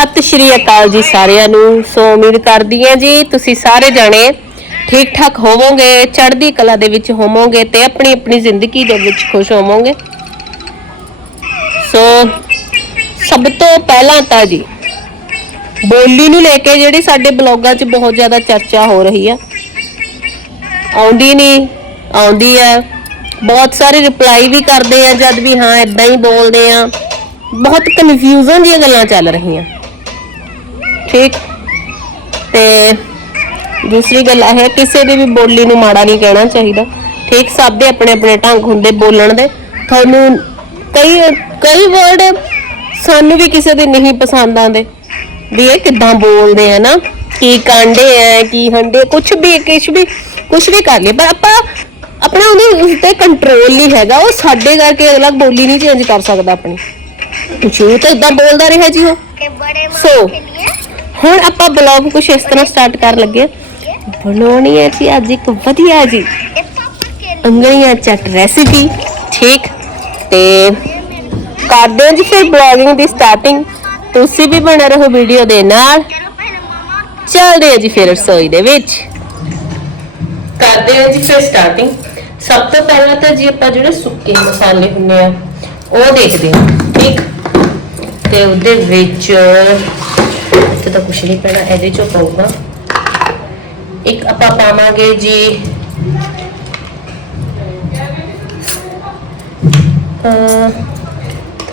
ਸਤਿ ਸ਼੍ਰੀ ਅਕਾਲ ਜੀ ਸਾਰਿਆਂ ਨੂੰ। ਸੋ ਉਮੀਦ ਕਰਦੀ ਹਾਂ ਜੀ ਤੁਸੀਂ ਸਾਰੇ ਜਾਣੇ ਠੀਕ ਠਾਕ ਹੋਵੋਗੇ, ਚੜ੍ਹਦੀ ਕਲਾ ਦੇ ਵਿੱਚ ਹੋਵੋਗੇ ਤੇ ਆਪਣੀ ਆਪਣੀ ਜ਼ਿੰਦਗੀ ਦੇ ਵਿੱਚ ਖੁਸ਼ ਹੋਵੋਗੇ। ਸੋ ਸਭ ਤੋਂ ਪਹਿਲਾਂ ਤਾਂ ਜੀ, ਬੋਲੀ ਨੂੰ ਲੈ ਕੇ ਜਿਹੜੀ ਸਾਡੇ ਬਲੌਗਾਂ 'ਚ ਬਹੁਤ ਜ਼ਿਆਦਾ ਚਰਚਾ ਹੋ ਰਹੀ ਆ। ਆਉਂਦੀ ਨਹੀਂ, ਆਉਂਦੀ ਆ। ਬਹੁਤ ਸਾਰੇ ਰਿਪਲਾਈ ਵੀ ਕਰਦੇ ਆ, ਜਦ ਵੀ ਹਾਂ ਇਦਾਂ ਹੀ ਬੋਲਦੇ ਆ। ਬਹੁਤ ਕਨਫਿਊਜ਼ਨ ਦੀਆਂ ਗੱਲਾਂ ਚੱਲ ਰਹੀਆਂ। ਠੀਕ? ਤੇ ਦੂਸਰੀ ਗੱਲ ਇਹ ਹੈ ਕਿਸੇ ਦੀ ਵੀ ਬੋਲੀ ਨੂੰ ਮਾੜਾ ਨਹੀਂ ਕਹਿਣਾ ਚਾਹੀਦਾ। ਠੀਕ? ਸਭ ਦੇ ਆਪਣੇ ਆਪਣੇ ਢੰਗ ਹੁੰਦੇ ਬੋਲਣ ਦੇ। ਤੁਹਾਨੂੰ ਕਈ ਕਈ ਵਰਡ ਸਾਨੂੰ ਵੀ ਕਿਸੇ ਦੇ ਨਹੀਂ ਪਸੰਦ ਆਉਂਦੇ। ਵੀ ਇਹ ਕਿੱਦਾਂ ਬੋਲਦੇ ਆ ਨਾ? ਕੀ ਕਾਂਡੇ ਆ ਕੀ ਹੰਡੇ ਕੁਛ ਵੀ ਕਿਛ ਵੀ ਕੁਝ ਵੀ ਕਰ ਲਏ ਪਰ ਆਪਾਂ ਆਪਣਾ ਉਹਦੇ ਉੱਤੇ ਕੰਟਰੋਲ ਨਹੀਂ ਹੈਗਾ। ਉਹ ਸਾਡੇ ਕਰਕੇ ਅਗਲਾ ਬੋਲੀ ਨਹੀਂ ਚੇਂਜ ਕਰ ਸਕਦਾ ਆਪਣੀ। ਜੂ ਤਾਂ ਇਦਾਂ ਬੋਲਦਾ ਰਿਹਾ ਜੀ ਉਹ। ਸੋ ਹੁਣ ਆਪਾਂ ਬਲੌਗ ਕੁਝ ਇਸ ਤਰ੍ਹਾਂ ਸਟਾਰਟ ਕਰਨ ਲੱਗੇ ਬਣਾਉਣੀ ਹੈ ਜੀ ਅੱਜ ਇੱਕ ਵਧੀਆ ਜੀ ਅੰਗਲੀਆਂ ਚੱਟ ਰੈਸਿਪੀ ਠੀਕ? ਤੇ ਕਰਦੇ ਹਾਂ ਜੀ ਫਿਰ ਬਲੌਗਿੰਗ ਦੀ ਸਟਾਰਟਿੰਗ ਤੁਸੀਂ ਵੀ ਬਣਾ ਰਹੋ ਵੀਡੀਓ ਦੇ ਨਾਲ। ਚੱਲਦੇ ਹਾਂ ਜੀ ਫਿਰ ਰਸੋਈ ਦੇ ਵਿੱਚ। ਕਰਦੇ ਹਾਂ ਜੀ ਫਿਰ ਸਟਾਰਟਿੰਗ ਸਭ ਤੋਂ ਪਹਿਲਾਂ ਤਾਂ ਜੀ ਆਪਾਂ ਜਿਹੜੇ ਸੁੱਕੇ ਮਸਾਲੇ ਹੁੰਦੇ ਆ, ਉਹ ਦੇਖਦੇ ਹਾਂ, ਠੀਕ? ਤੇ ਉਹਦੇ ਵਿੱਚ ਇੱਥੇ ਤਾਂ ਕੁਛ ਨਹੀਂ ਪੈਣਾ, ਇਹਦੇ ਚੋਂ ਪਊਗਾ ਇੱਕ ਆਪਾਂ ਪਾਵਾਂਗੇ ਜੀ।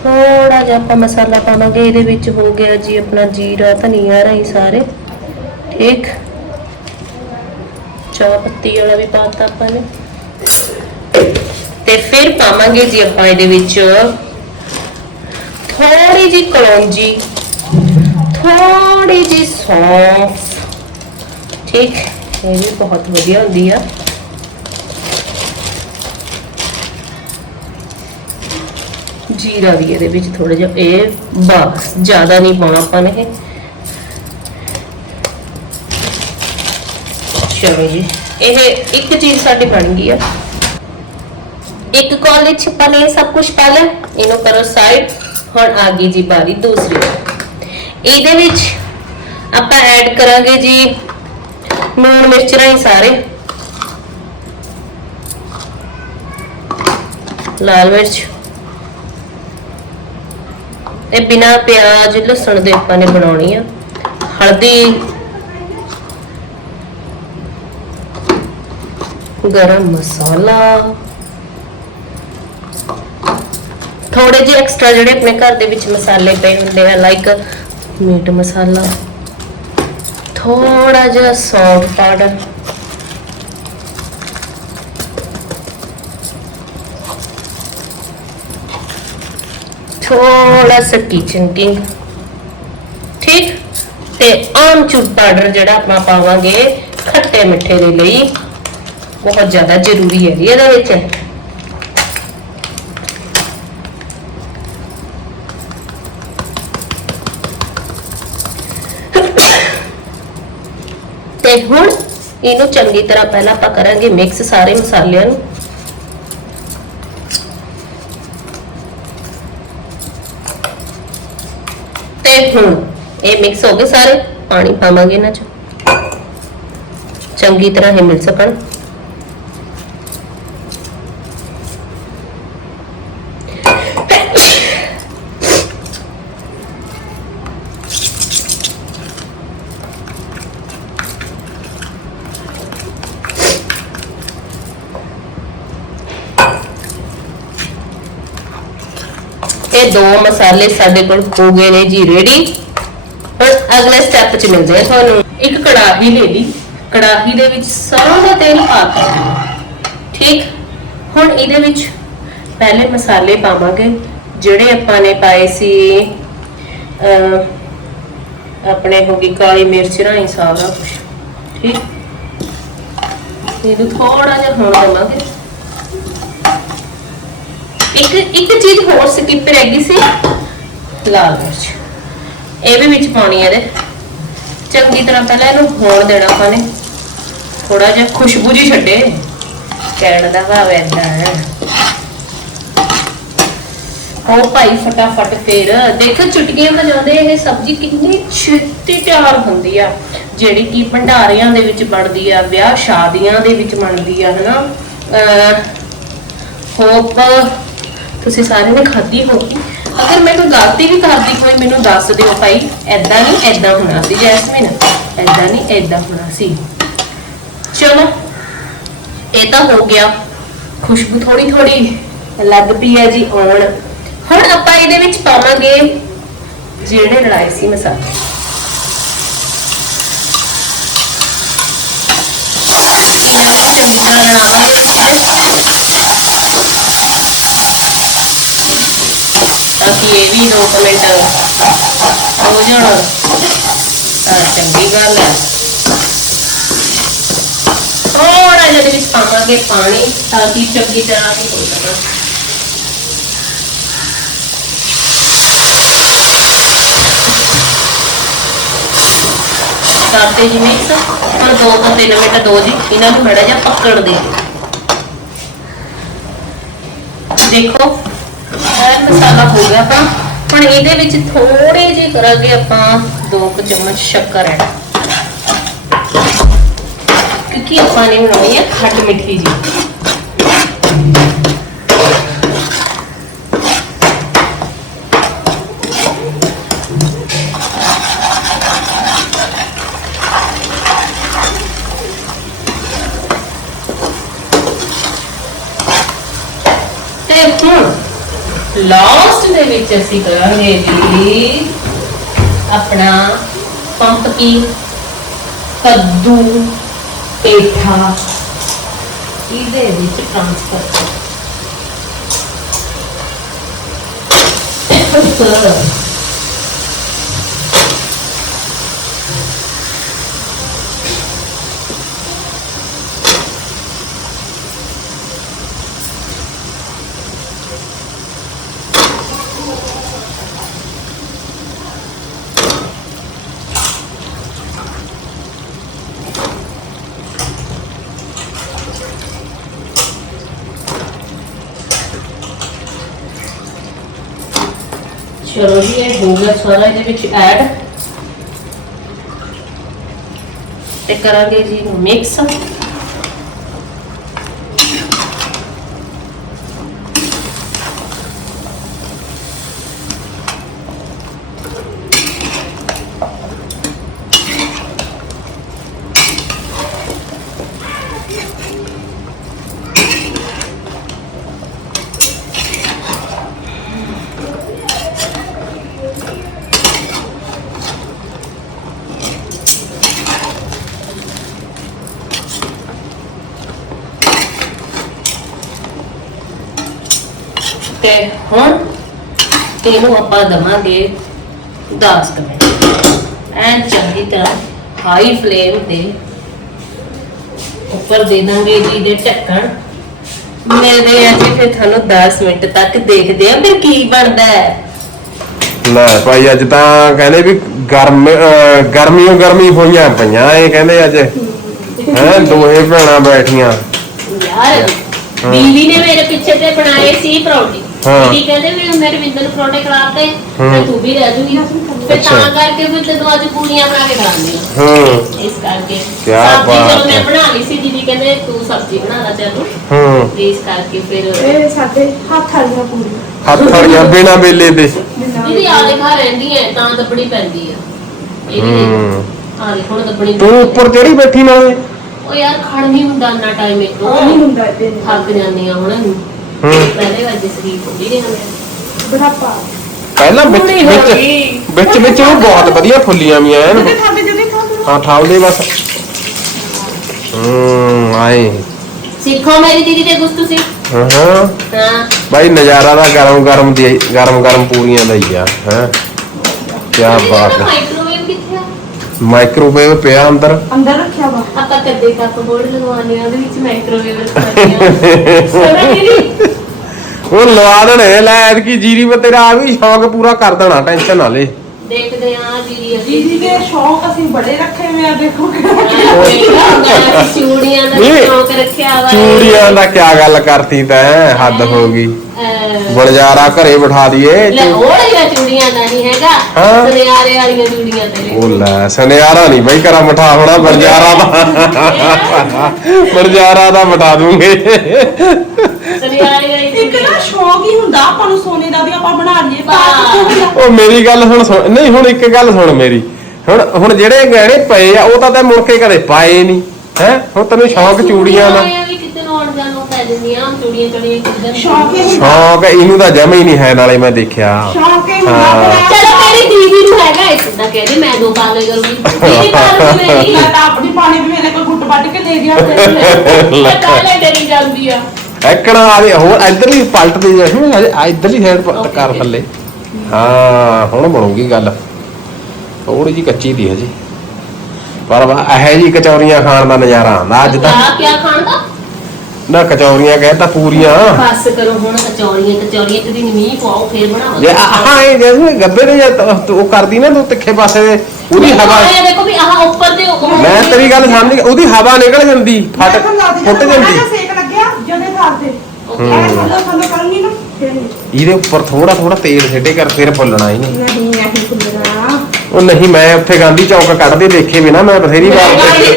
ਥੋੜਾ ਜਿਹਾ ਆਪਾਂ ਮਸਾਲਾ ਪਾਵਾਂਗੇ, ਇਹਦੇ ਵਿੱਚ ਹੋ ਗਿਆ ਜੀ ਆਪਣਾ ਜੀਰਾ, ਧਨੀਆ, ਰਾਈ ਸਾਰੇ। ਠੀਕ। ਚਾਹ ਪੱਤੀ ਵਾਲਾ ਵੀ ਪਾਤਾ ਆਪਾਂ ਨੇ। ਤੇ ਫਿਰ ਪਾਵਾਂਗੇ ਜੀ ਆਪਾਂ ਇਹਦੇ ਵਿੱਚ ਥੋੜੀ ਜੀ ਕਲੌਂਜੀ। ਥੋੜੀ ਜੀ ਸੌਂਫ। ਠੀਕ, ਇਹ ਵੀ ਬਹੁਤ ਵਧੀਆ ਹੁੰਦੀ ਆ। ਜੀਰਾ ਵੀ ਇਹਦੇ ਵਿੱਚ ਥੋੜਾ ਜਿਹਾ, ਇਹ ਬਸ, ਜ਼ਿਆਦਾ ਨਹੀਂ ਪਾਉਣਾ ਆਪਾਂ ਨੇ ਚਲੋ ਜੀ, ਇਹ ਇੱਕ ਚੀਜ਼ ਸਾਡੀ ਬਣ ਗਈ ਆ। ਇੱਕ ਕਾਲਜ ਆਪਾਂ ਨੇ ਸਭ ਕੁਝ ਪਾ ਲਿਆ। ਇਹਨੂੰ ਕਰੋ ਸਾਈਡ ਹੁਣ ਆ ਗਈ ਜੀ ਬਾਰੀ, ਦੂਸਰੀ। ਇਹਦੇ ਵਿੱਚ ਆਪਾਂ ਐਡ ਕਰਾਂਗੇ ਜੀ ਲੂਣ ਮਿਰਚ ਰਾਈ ਸਾਰੇ। ਲਾਲ ਮਿਰਚ। ਇਹ ਬਿਨਾ ਪਿਆਜ਼, ਲਸਣ ਦੇ ਆਪਾਂ ਨੇ ਬਣਾਉਣੀ ਆ। ਹਲਦੀ। ਗਰਮ ਮਸਾਲਾ। ਥੋੜੇ ਜਿਹੇ ਐਕਸਟਰਾ ਜਿਹੜੇ ਆਪਣੇ ਘਰ ਦੇ ਵਿੱਚ ਮਸਾਲੇ ਪਏ ਹੁੰਦੇ ਆ ਲਾਈਕ ਮੀਟ ਮਸਾਲਾ। ਥੋੜਾ ਜਿਹਾ ਸੌਲਟ ਪਾਊਡਰ ਥੋੜਾ ਸਾ ਕਿਚਨ ਕਿੰਗ ਠੀਕ? ਤੇ ਆਮਚੂਰ ਪਾਊਡਰ ਜਿਹੜਾ ਆਪਾਂ ਪਾਵਾਂਗੇ ਖੱਟੇ ਮਿੱਠੇ ਦੇ ਲਈ, ਬਹੁਤ ਜ਼ਿਆਦਾ ਜ਼ਰੂਰੀ ਹੈ ਇਹਦੇ ਵਿੱਚ ਤੇ ਹੁਣ ਇਹਨੂੰ ਚੰਗੀ ਤਰ੍ਹਾਂ ਪਹਿਲਾਂ ਆਪਾਂ ਕਰਾਂਗੇ ਮਿਕਸ ਸਾਰੇ ਮਸਾਲਿਆਂ ਨੂੰ। ਤੇ ਹੁਣ ਇਹ ਮਿਕਸ ਹੋ ਗਏ ਸਾਰੇ, ਪਾਣੀ ਪਾਵਾਂਗੇ ਇਹਨਾਂ ਚ। ਚੰਗੀ ਤਰ੍ਹਾਂ ਇਹ ਮਿਲ ਸਕਣ। ਇਹ ਦੋ ਮਸਾਲੇ ਸਾਡੇ ਕੋਲ ਹੋ ਗਏ ਨੇ ਜੀ ਰੈਡੀ ਹੁਣ ਅਗਲੇ ਸਟੈਪ 'ਚ ਮਿਲਦੇ ਆ ਤੁਹਾਨੂੰ। ਇੱਕ ਕੜਾਹੀ ਲੈ ਲਈ। ਕੜਾਹੀ ਦੇ ਵਿੱਚ ਸਰੋਂ ਦਾ ਤੇਲ ਪਾਤਾ ਠੀਕ। ਹੁਣ ਇਹਦੇ ਵਿੱਚ ਪਹਿਲੇ ਮਸਾਲੇ ਪਾਵਾਂਗੇ ਜਿਹੜੇ ਆਪਾਂ ਨੇ ਪਾਏ ਸੀ ਅਹ, ਆਪਣੇ ਹੋ ਗਈ ਕਾਲੀ ਮਿਰਚ ਰਾਈ ਸਾਰਾ ਕੁਝ ਠੀਕ। ਇਹਨੂੰ ਥੋੜਾ ਜਿਹਾ ਹੋਣ ਦੇਵਾਂਗੇ। ਇੱਕ ਇੱਕ ਚੀਜ਼ ਹੋਰ ਸਕਿਪ ਰਹਿ ਗਈ ਸੀ। ਲਾਲ ਮਿਰਚ। ਇਹ ਵੀ ਵਿੱਚ ਪਾਉਣੀ ਹੈ ਇਹਦੇ। ਚੰਗੀ ਤਰ੍ਹਾਂ ਪਹਿਲਾਂ ਇਹਨੂੰ ਹੋਣ ਦੇਣਾ ਆਪਾਂ ਨੇ। ਥੋੜਾ ਜਿਹਾ ਖੁਸ਼ਬੂ ਜੀ ਛੱਡੇ। ਕਹਿਣ ਦਾ ਭਾਵ ਏਦਾਂ ਹੋ। ਭਾਈ ਫਟਾਫਟ ਫੇਰ। ਦੇਖੋ ਚੁਟਕੀਆਂ ਵਜਾਉਂਦੇ ਇਹ ਸਬਜ਼ੀ ਕਿੰਨੀ ਛੇਤੀ ਤਿਆਰ ਹੁੰਦੀ ਆ। ਜਿਹੜੀ ਕਿ ਭੰਡਾਰਿਆਂ ਦੇ ਵਿੱਚ ਬਣਦੀ ਆ, ਵਿਆਹ ਸ਼ਾਦੀਆਂ ਦੇ ਵਿੱਚ ਬਣਦੀ ਆ, ਹਨਾ? ਹੋਪ ਤੁਸੀਂ ਸਾਰਿਆਂ ਨੇ ਖਾਧੀ ਹੋਗੀ ਅਗਰ ਮੈਂ ਕੋਈ ਗਲਤੀ ਵੀ ਕਰਦੀ ਹੋਈ, ਮੈਨੂੰ ਦੱਸ ਦਿਓ ਭਾਈ ਐਦਾਂ ਨਹੀਂ ਐਦਾਂ ਹੋਣਾ ਸੀ, ਜੈਸਮੀਨ। ਐਦਾਂ ਨਹੀਂ ਐਦਾਂ ਹੋਣਾ ਸੀ। ਚਲੋ, ਇਹ ਤਾਂ ਹੋ ਗਿਆ। ਖੁਸ਼ਬੂ ਥੋੜੀ ਥੋੜੀ ਲੱਗ ਪਈ ਹੈ ਜੀ ਆਉਣ। ਹੁਣ ਆਪਾਂ ਇਹਦੇ ਵਿੱਚ ਪਾਵਾਂਗੇ ਜਿਹੜੇ ਰਲਾਏ ਸੀ ਮਸਾਲੇ। ਇਹਨਾਂ ਨੂੰ ਚੰਗੀ ਤਰ੍ਹਾਂ ਰਲਾਵਾਂਗੇ ਤਾਂ ਕਿ ਇਹ ਵੀ 2 ਮਿੰਟ ਹੋ ਜਾਣ। ਤਾਂ ਚੰਗੀ ਗੱਲ ਹੈ। ਥੋੜਾ ਜਿਹਾ ਇਹਦੇ ਵਿੱਚ ਪਾਵਾਂਗੇ ਪਾਣੀ, ਤਾਂ ਕਿ ਚੰਗੀ ਤਰ੍ਹਾਂ ਹੀ ਹੋ ਜਾਵੇ ਕਰਤੇ ਜੀ ਮਿਕਸ ਪਰ 2 ਤੋਂ 3 ਮਿੰਟ ਦੋ ਜੀ, ਇਹਨਾਂ ਨੂੰ ਥੋੜਾ ਜਿਹਾ ਪੱਕਣ ਦੇ। ਦੇਖੋ ਇਹ ਮਸਾਲਾ ਹੋ ਗਿਆ ਆਪਾਂ। ਹੁਣ ਇਹਦੇ ਵਿੱਚ ਥੋੜੇ ਜਿਹੇ ਕਰਾਂਗੇ ਆਪਾਂ 2 ਚਮਚ ਸ਼ੱਕਰ ਐਡ। ਕਿਉਂਕਿ ਆਪਾਂ ਨੇ ਬਣਾਉਣੀ ਹੈ ਖੱਟ ਮਿੱਠੀ ਜੀ ਤੇ ਹੁਣ ਲਾਸਟ ਦੇ ਵਿੱਚ ਅਸੀਂ ਕਰਾਂਗੇ ਜੀ ਆਪਣਾ ਪੰਪਕਿਨ ਕੱਦੂ ਪੇਠਾ। ਇਹਦੇ ਵਿੱਚ ਟ੍ਰਾਂਸਫਰ ਚਲੋ ਜੀ ਇਹ ਇਹਦੇ ਵਿੱਚ ਐਡ ਤੇ ਕਰਾਂਗੇ ਜੀ ਮਿਕਸ ਤੇ ਹੁਣ ਇਹਨੂੰ ਆਪਾਂ ਦਵਾਂਗੇ 10 ਕੁ ਮਿੰਟ। ਐਨ ਚੰਗੀ ਤਰ੍ਹਾਂ ਹਾਈ ਫਲੇਮ ਤੇ ਉੱਪਰ ਦੇ ਦਾਂਗੇ ਜੀ ਦੇ ਢੱਕਣ। ਮਿਲਦੇ ਆ ਜੀ ਫਿਰ ਤੁਹਾਨੂੰ 10 ਮਿੰਟ ਤੱਕ ਦੇਖਦੇ ਆ ਫਿਰ ਕੀ ਬਣਦਾ ਹੈ। ਲੈ ਭਾਈ ਅੱਜ ਤਾਂ ਕਹਿੰਦੇ ਵੀ ਗਰਮ ਗਰਮੀਓ ਗਰਮੀ ਹੋਈਆਂ ਪਈਆਂ ਇਹ ਕਹਿੰਦੇ ਅੱਜ। ਹੈ ਦੋਹੇ ਭੈਣਾਂ ਬੈਠੀਆਂ। ਯਾਰ ਬੀਵੀ ਨੇ ਮੇਰੇ ਪਿੱਛੇ ਤੇ ਬਣਾਏ ਸੀ ਪਰੌਂਠੇ। ਹਾਂ। ਬੀਵੀ ਕਹਿੰਦੇ ਵੀ ਮੇਰੇ ਵਿੰਦਰ ਨੂੰ ਪਰੌਂਠੇ ਖਿਲਾਤੇ ਤੇ ਹੂੰ। ਤੂੰ ਵੀ ਰਹਿ ਜੂਗੀ। ਫਿਰ ਅੱਛਾ। ਤਾਂ ਕਰਕੇ ਫਿਰ ਤੈਨੂੰ ਅੱਜ ਪੂਰੀਆਂ ਬਣਾ ਕੇ ਖਿਲਾਉਂਦੀ ਆ ਹੂੰ। ਇਸ ਕਰਕੇ। ਕਿਆ ਸਬਜ਼ੀ ਬਾਤ ਚਲੋ ਮੈਂ ਹੈ। ਬਣਾ ਲਈ ਸੀ ਦੀਦੀ ਕਹਿੰਦੇ ਤੂੰ ਸਬਜ਼ੀ ਬਣਾ ਲੈ ਚਾਲੂ। ਹੂੰ। ਤੇ ਇਸ ਕਰਕੇ ਫਿਰ ਇਹ ਸਾਡੇ ਹੱਥ ਵਾਲੀਆਂ ਪੂਰੀਆਂ ਹੱਥ ਫੜੀਆਂ ਬਿਨਾ ਵੇਲੇ ਤੇ ਦੀਦੀ ਆਲੇ ਘਰ ਰਹਿੰਦੀ ਹੈ ਤਾਂ ਦੱਬਣੀ ਪੈਂਦੀ ਆ ਇਹ ਵੀ ਹੂੰ। ਆ ਦੇਖੋ ਹੁਣ ਦੱਬਣੀ ਤੂੰ ਪੈਂਦੀ ਉੱਪਰ ਜਿਹੜੀ ਬੈਠੀ ਨਾਲੇ। ਉਹ ਯਾਰ ਖੜ ਨਹੀਂ ਹੁੰਦਾ ਇੰਨਾ ਟਾਈਮ ਇੱਕ। ਨਹੀਂ ਹੁੰਦਾ ਇਹਦੇ ਨਾਲ ਥੱਕ ਜਾਂਦੀਆਂ ਹੁਣ। ਪਹਿਲੇ ਵਾਰ ਨਹੀਂ ਬੁਢਾਪਾ। ਪਹਿਲਾਂ ਵਿੱਚ ਹੁਣੀ ਹੋ ਵਿੱਚ ਗਈ। ਵਿੱਚ ਵਿੱਚ ਉਹ ਬਹੁਤ ਵਧੀਆ ਫੁੱਲੀਆਂ ਵੀ ਐਨ। ਜਿਹੜੇ ਖਾਂਦੇ ਹਾਂ ਠਾਲਦੇ ਬਸ। ਹੂੰ ਆਏ। ਸਿੱਖੋ ਮੇਰੀ ਦੀਦੀ ਦੇ ਕੁਛ ਤੁਸੀਂ। ਹਾਂ ਹਾਂ। ਹਾਂ। ਭਾਈ ਨਜ਼ਾਰਾ ਦਾ ਗਰਮ ਗਰਮ ਦੀ ਗਰਮ ਗਰਮ ਪੂਰੀਆਂ ਦਾ ਹੀ ਆ ਹੈ। ਕੀ ਬਾਤ ਹੈ। ਮਾਈਕ੍ਰੋਵੇਵ ਪਿਆ ਅੰਦਰ। ਅੰਦਰ ਰੱਖਿਆ ਵਾ। ਆਪਾਂ ਕਦੇ ਕੱਪ ਬੋਰਡ ਲਗਵਾਉਂਦੇ ਆ ਉਹਦੇ ਵਿੱਚ ਮਾਈਕ੍ਰੋਵੇਵ ਆ ਦੀਦੀ। ਉਹ ਲਵਾ ਦੇਣੇ ਲੈ ਐਤਕੀ ਜੀਰੀ ਵਾ ਤੇਰਾ ਆ ਵੀ ਸ਼ੌਕ ਪੂਰਾ ਕਰ ਦੇਣਾ ਟੈਨਸ਼ਨ ਨਾ ਲੈ। ਦੇਖਦੇ ਆ ਦੀਦੀ ਅਸੀਂ ਦੀਦੀ ਦੇ ਸ਼ੌਕ ਅਸੀਂ ਬੜੇ ਰੱਖੇ ਹੋਏ ਆ ਦੇਖੋ। ਕਿਹੜਾ ਚੂੜੀਆਂ ਦਾ ਨਹੀਂ। ਸ਼ੌਕ ਰੱਖਿਆ ਵਾ ਚੂੜੀਆਂ ਦਾ ਕੀ ਗੱਲ ਕਰਤੀ ਤੈਂ ਹੱਦ ਹੋ ਗਈ। ਅਹ, ਬਲਜਾਰਾ ਘਰੇ ਬਿਠਾ ਦਈਏ ਲੈ ਉਹ ਵਾਲੀਆਂ ਚੂੜੀਆਂ ਦਾ ਨਹੀਂ ਹੈਗਾ ਹਾਂ। ਸੁਨਿਆਰੇ ਵਾਲੀਆਂ ਚੂੜੀਆਂ ਤੇ। ਉਹ ਲੈ ਸੁਨਿਆਰਾ ਨਹੀਂ ਬਈ ਕਰਾ ਮਠਾ ਹੋਣਾ ਬਲਜਾਰਾ ਦਾ। ਬਲਜਾਰਾ ਦਾ ਮਠਾ ਦੂੰਗੇ। ਸੁਨਿਆਰੇ ਵਾਲੀ ਇੱਕ ਨਾ ਸ਼ੌਕ ਹੀ ਹੁੰਦਾ ਆਪਾਂ ਨੂੰ ਸੋਨੇ ਦਾ ਵੀ ਆਪਾਂ ਬਣਾ ਲਈਏ ਹਾਂ। ਪਰ ਉਹ ਮੇਰੀ ਗੱਲ ਹੁਣ ਸੁਣ ਨਹੀਂ ਹੁਣ ਇੱਕ ਗੱਲ ਸੁਣ ਮੇਰੀ। ਹੁਣ ਹੁਣ ਜਿਹੜੇ ਗਹਿਣੇ ਪਏ ਆ ਉਹ ਤਾਂ ਤੈ ਮੁੜ ਕੇ ਕਦੇ ਪਾਏ ਨਹੀਂ ਹੈ? ਹੁਣ ਤੈਨੂੰ ਸ਼ੌਂਕ ਚੂੜੀਆਂ ਦਾ। ਵੀ ਕਿਤੇ ਨੂੰ ਆਉਣ ਜਾਣ ਨੂੰ ਪੈ ਜਾਂਦੀਆਂ ਚੂੜੀਆਂ ਚੜੀਆਂ ਕਿਦਾਂ ਸ਼ੌਕ ਹੀ ਹੁੰਦਾ। ਸ਼ੌਂਕ ਇਹਨੂੰ ਤਾਂ ਜਮਾ ਹੀ ਨਹੀਂ ਹੈ ਨਾਲੇ ਮੈਂ ਦੇਖਿਆ। ਸ਼ੌਕ ਹੀ ਹੁੰਦਾ। ਹਾਂ। ਚਲੋ ਮੇਰੀ ਦੀਦੀ ਨੂੰ ਹੈਗਾ ਇਸ ਦਾ ਕਹਿੰਦੇ ਮੈਂ ਦੋ ਪਾ ਲੈ ਕਰੂੰਗੀ। ਦੀਦੀ ਪਾ ਲੂਗੀ ਮੇਰੀ। ਮੈਂ ਤਾਂ ਆਪਣੀ ਪਾਣੀ ਵੀ ਮੇਰੇ ਕੋਲ ਗੁੱਟ ਵੱਢ ਕੇ ਦੇ ਗਿਆ ਤੇ ਮੈਂ ਪਹਿਲੇ ਡਰੀ ਜਾਂਦੀ ਆ। ਐਕਣਾ ਆਵੇ ਹੋਰ ਇਧਰਲੀ ਪਲਟਦੀ ਜੈਸਮੀਨ ਹਜੇ ਇਧਰਲੀ ਸਾਈਡ Okay, ਕਰ. ਥੱਲੇ। ਹਾਂ ਹੁਣ ਬਣੂਗੀ ਗੱਲ। ਥੋੜੀ ਜੀ ਕੱਚੀ ਦੀ ਹਜੇ। ਪਰ ਵਾ ਇਹ ਜੀ ਕਚੌਰੀਆਂ ਖਾਣ ਦਾ ਨਜ਼ਾਰਾ ਆਉਂਦਾ ਅੱਜ ਤਾਂ। ਆ ਕਿਆ ਖਾਣ ਦਾ? ਨਾ ਕਚੌਰੀਆਂ ਕਹਿੰਦਾ ਪੂਰੀਆਂ। ਬਸ ਕਰੋ ਹੁਣ ਕਚੌਰੀਆਂ ਕਚੌਰੀਆਂ ਇੱਕ ਦਿਨ ਮੀਂਹ ਪਾਓ ਫੇਰ ਜੇ ਬਣਾਵਾਂਗੇ ਆਹ ਇਹ ਜਿਵੇਂ ਗੱਬੇ ਜੇ ਤ- ਉਹ ਕਰਦੀ ਨਾ ਤੂੰ ਤਿੱਖੇ ਪਾਸੇ ਦੇ ਉਹਦੀ ਹਵਾ ਦੇਖੋ ਵੀ ਆਹ ਉੱਪਰ ਤੇ ਉਹ ਮੈਂ ਤੇਰੀ ਗੱਲ ਸਮਝ ਗਿਆ ਉਹਦੀ ਹਵਾ ਨਿਕਲ ਜਾਂਦੀ ਫਟ ਫੁੱਟ ਜਦੋਂ ਥੱਲੇ ਥੱਲੇ ਨਾ ਫਿਰ ਇਹਦੇ ਉੱਪਰ ਥੋੜਾ ਥੋੜਾ ਤੇਲ ਛੱਡੇ ਕਰ ਫਿਰ ਫੁੱਲਣਾ ਇਹਨੇ ਨਹੀਂ। ਨਹੀਂ ਫੁੱਲਣਾ। ਉਹ ਨਹੀਂ ਮੈਂ ਉੱਥੇ ਗਾਂਧੀ ਚੌਕ ਕੱਢਦੇ ਦੇਖੇ ਵੀ ਨਾ ਮੈਂ ਬਥੇਰੀ ਵਾਰ ਉੱਥੇ-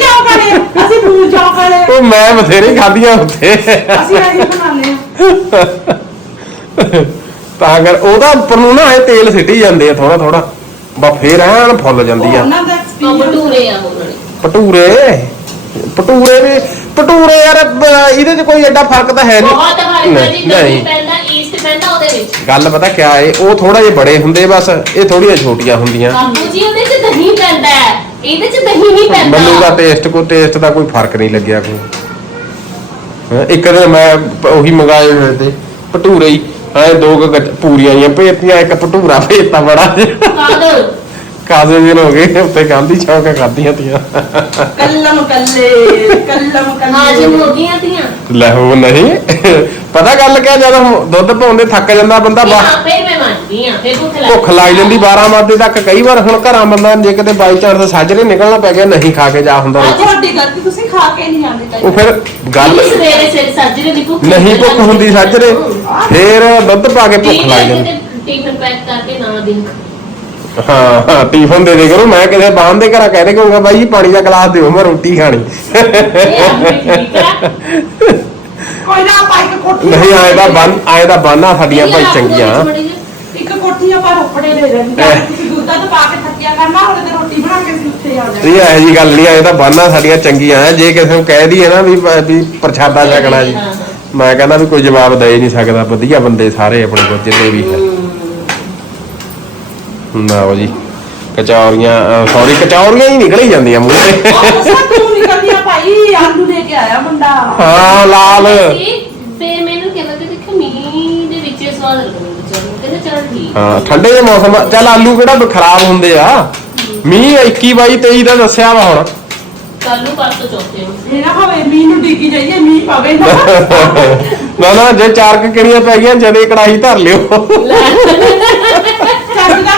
ਅਸੀਂ ਉਹ ਮੈਂ ਬਥੇਰੀ ਖਾਧੀਆਂ ਉੱਥੇ। ਅਸੀਂ ਇਹੀ ਬਣਾਉਂਦੇ ਆ ਤਾਂ ਕਰ ਉਹਦਾ ਉੱਪਰ ਨੂੰ ਨਾ ਇਹ ਤੇਲ ਸਿੱਟੀ ਜਾਂਦੇ ਆ ਥੋੜਾ ਥੋੜਾ ਬਾ ਫੇਰ ਐਨ ਫੁੱਲ ਜਾਂਦੀ ਆ। ਉਹਨਾਂ ਦਾ ਉਹ ਐਕਸਪੀਰੀਅੰਸ ਭਟੂਰੇ ਆ ਉਹਨਾਂ ਨੇ ਭਟੂਰੇ? ਭਟੂਰੇ ਵੀ ਭਟੂਰੇ ਯਾਰ ਬ- ਇਹਦੇ 'ਚ ਕੋਈ ਐਡਾ ਫ਼ਰਕ ਤਾਂ ਹੈ ਨਹੀਂ। ਬਹੁਤ ਫ਼ਰਕ ਹੈ ਜੀ ਨਹੀਂ, ਪੈਂਦਾ ਈਸਟ ਪੈਂਦਾ ਉਹਦੇ ਵਿੱਚ। ਗੱਲ ਪਤਾ ਕਿਆ ਏ ਉਹ ਥੋੜਾ ਜਿਹਾ ਬੜੇ ਹੁੰਦੇ ਬਸ ਇਹ ਥੋੜੀਆਂ ਛੋਟੀਆਂ ਹੁੰਦੀਆਂ। ਬਾਪੂ ਜੀ ਉਹਦੇ ਚ ਦਹੀਂ ਪੈਂਦਾ ਹੈ। ਇਹਦੇ ਚ ਦਹੀਂ ਨਹੀਂ ਪੈਂਦਾ। ਮੈਨੂੰ ਦਾ ਟੇਸਟ ਕੋ ਟੇਸਟ ਦਾ ਕੋਈ ਫ਼ਰਕ ਨਹੀਂ ਲੱਗਿਆ ਕੋਈ। ਹੈਂ, ਇੱਕ ਦਿਨ ਮੈਂ ਪ- ਉਹੀ ਮੰਗਾਏ ਹੋਏ ਤੇ ਭਟੂਰੇ ਹੀ। ਐ ਦੋ ਕੁ ਗੱਜ- ਪੂਰੀਆਂ ਹੀ ਭੇਜਤੀਆਂ ਇੱਕ ਭਟੂਰਾ ਭੇਜਤਾ ਬੜਾ। ਜਿਹਾ। ਕਾਦਰ ਕਾਜ਼ੇ ਦਿਨ ਹੋ ਗਏ ਉੱਤੇ ਗਾਂਧੀ ਚੌਕ ਖਾਧੀਆਂ ਤੀਆਂ। ਕੱਲਮ ਕੱਲੇ ਕੱਲਮ ਹਾਜ਼ਮ ਕੱਲੇ। ਹੋ ਗਈਆਂ ਤੀਆਂ। ਲੈ ਉਹ ਨਹੀਂ ਪਤਾ ਗੱਲ ਕਿਆ ਜਦੋਂ ਦੁੱਧ ਪਾਉਂਦੇ ਥੱਕ ਜਾਂਦਾ ਬੰਦਾ ਬਾਹਰ ਹਾਂ ਫੇਰ ਮੈਂ ਮੰਨਦੀ ਆ ਫੇਰ ਭੁੱਖ ਲੱਗ ਭੁੱਖ ਲੱਗ ਜਾਂਦੀ 12 ਵਜੇ ਤੱਕ ਕਈ ਵਾਰ ਹੁਣ ਘਰਾਂ ਬੰਦਾ ਜੇ ਕਿਤੇ ਬਾਈ ਚਾਂਸ ਸਾਜਰੇ ਨਿਕਲਣਾ ਪੈ ਗਿਆ ਨਹੀਂ ਖਾ ਕੇ ਜਾ ਹੁੰਦਾ ਅੱਜ ਤੁਹਾਡੀ ਗਲਤੀ ਤੁਸੀਂ ਖਾ ਕੇ ਨਹੀਂ ਆਉਂਦੇ ਤਾਂ ਉਹ ਫਿਰ ਗੱਲ ਸਵੇਰੇ ਸਵੇਰੇ ਸਾਜਰੇ ਦੀ ਭੁੱਖ ਨਹੀਂ ਭੁੱਖ ਹੁੰਦੀ ਸਾਜਰੇ ਫੇਰ ਦੁੱਧ ਪਾ ਕੇ ਭੁੱਖ ਲੱਗ ਜਾਂਦੀ। ਟਿਫਨ ਪੈਕ ਕਰਕੇ ਨਾ ਦੇਖ ਹਾਂ ਟਿਫਨ ਦੇ ਦੇ ਕਰੋ ਮੈਂ ਕਿਸੇ ਬਾਹਨ ਦੇ ਘਰਾਂ ਕਹਿ ਦੇ ਕਹੂੰਗਾ ਬਾਈ ਜੀ ਪਾਣੀ ਦਾ ਗਲਾਸ ਦਿਓ ਮੈਂ ਰੋਟੀ ਖਾਣੀ। ਕੋਈ ਨਾ ਆਪਾਂ ਇੱਕ ਕੋਠੀ ਨਹੀਂ ਆਏ ਦਾ ਬੰਨ ਆਏ ਦਾ ਬਾਨਾ ਸਾਡੀਆਂ ਭਾਈ ਚੰਗੀਆਂ। ਇੱਕ ਕੋਠੀ ਆਪਾਂ ਰੋਪੜੇ ਲੈ ਲੈਣੀ ਤਾਂ ਤੁਸੀਂ ਦੁੱਧ ਤਾਂ ਪਾ ਕੇ ਥੱਕਿਆ ਕਰਨਾ ਉਹਦੇ ਤੇ ਰੋਟੀ ਬਣਾ ਕੇ ਅਸੀਂ ਉੱਥੇ ਆ ਜਾਣਾ। ਇਹ ਇਹੋ ਜੀ ਗੱਲ ਨਹੀਂ ਆਏ ਤਾਂ ਬਾਨਾ ਸਾਡੀਆਂ ਚੰਗੀਆਂ। ਆ ਜੇ ਕਿਸੇ ਨੂੰ ਕਹਿ ਦਈਏ ਨਾ ਵੀ ਵੀ ਪ੍ਰਸ਼ਾਦਾ ਛਕਣਾ ਜੀ। ਮੈਂ ਕਹਿੰਦਾ ਵੀ ਕੋਈ ਜਵਾਬ ਦੇ ਨਹੀਂ ਸਕਦਾ ਵਧੀਆ ਬੰਦੇ ਸਾਰੇ ਆਪਣੇ ਕੋਲ ਜਿੰਨੇ ਵੀ ਹੈ। ਨਾ ਜੀ ਕਚੌਰੀਆਂ ਸੌਰੀ ਕਚੌਰੀਆਂ ਹੀ ਨਿਕਲ ਹੀ ਜਾਂਦੀਆਂ ਮੂੰਹ ਤੇ। ਉਹ ਸਭ ਤੂੰ ਨਿਕਲਦੀਆਂ ਭਾਈ ਆਲੂ ਲੈ ਕੇ ਆਇਆ ਮੁੰਡਾ। ਹਾਂ ਲਾਲ। ਫੇਰ ਮੈਨੂੰ ਕਹਿੰਦਾ ਕਿ ਦੇਖ ਮੀਂਹ ਦੇ ਵਿੱਚ ਇਹ ਸਵਾਦ ਲੱਗਦਾ ਚਲੋ ਕਹਿੰਦਾ ਚਲ ਠੀਕ ਹਾਂ ਠੰਡੇ ਦੇ ਮੌਸਮ। ਚੱਲ ਆਲੂ ਕਿਹੜਾ ਖਰਾਬ ਹੁੰਦੇ ਆ? ਮੀਂਹ 21 22 23 ਦਾ ਦੱਸਿਆ ਵਾ ਹੁਣ। ਕੱਲ ਨੂੰ ਪਰਸੋਂ ਚੌਥੇ ਨੂੰ। ਇਹ ਨਾ ਹੋਵੇ ਮੀਂਹ ਨੂੰ ਡਿੱਗੀ ਜਾਈਏ ਮੀਂਹ ਪਵੇ ਨਾ। ਨਾ ਨਾ ਜੇ ਚਾਰ ਕੁ ਕਿਹੜੀਆਂ ਪੈ ਗਈਆਂ ਜਦੇ ਕੜਾਹੀ ਧਰ ਲਿਓ। ਚੱਜ ਦਾ